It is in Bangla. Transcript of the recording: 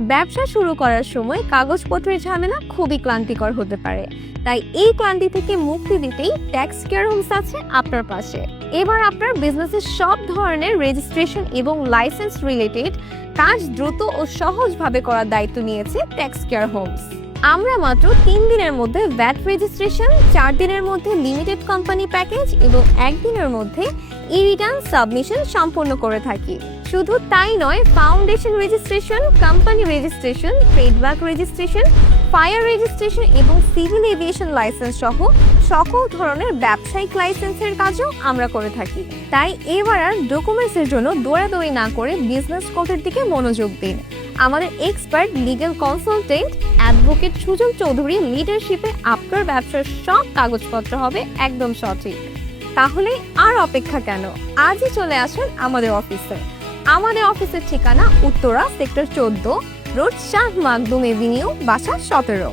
ব্যবসা শুরু করার সময় কাগজপত্রের ঝামেলা খুবই ক্লান্তিকর হতে পারে। তাই এই ক্লান্তি থেকে মুক্তি দিতেই ট্যাক্স কেয়ার হোমস আছে আপনার পাশে। এবার আপনার বিজনেসের সব ধরনের রেজিস্ট্রেশন এবং লাইসেন্স রিলেটেড কাজ দ্রুত ও সহজভাবে করার দায়িত্ব নিয়েছে ট্যাক্স কেয়ার হোমস আমরা মাত্র তিন দিনের মধ্যে ভ্যাট রেজিস্ট্রেশন চার দিনের মধ্যে লিমিটেড কোম্পানি প্যাকেজ এবং একদিনের মধ্যে ই রিটার্ন সাবমিশন সম্পন্ন করে থাকি। শুধু তাই নয় foundation registration company registration trademark registration fire registration এবং সিভিল এভিয়েশন লাইসেন্স সহ সকল ধরনের ব্যবসায়িক লাইসেন্সের কাজও আমরা করে থাকি। তাই এবার আর ডকুমেন্টসের জন্য দৌড়াদৌড়ি না করে বিজনেস কোডের দিকে মনোযোগ দিন। আমাদের expert legal consultant advocate Sujan Chowdhury লিডারশিপে আপনার ব্যবসার সব কাগজপত্র হবে একদম সঠিক। তাহলে আর অপেক্ষা কেন? আজই চলে আসুন আমাদের অফিসে আমাদের অফিসের ঠিকানা উত্তরা সেক্টর চোদ্দ রোড শাহ মাকদুম এভিনিউ বাসা সতেরো।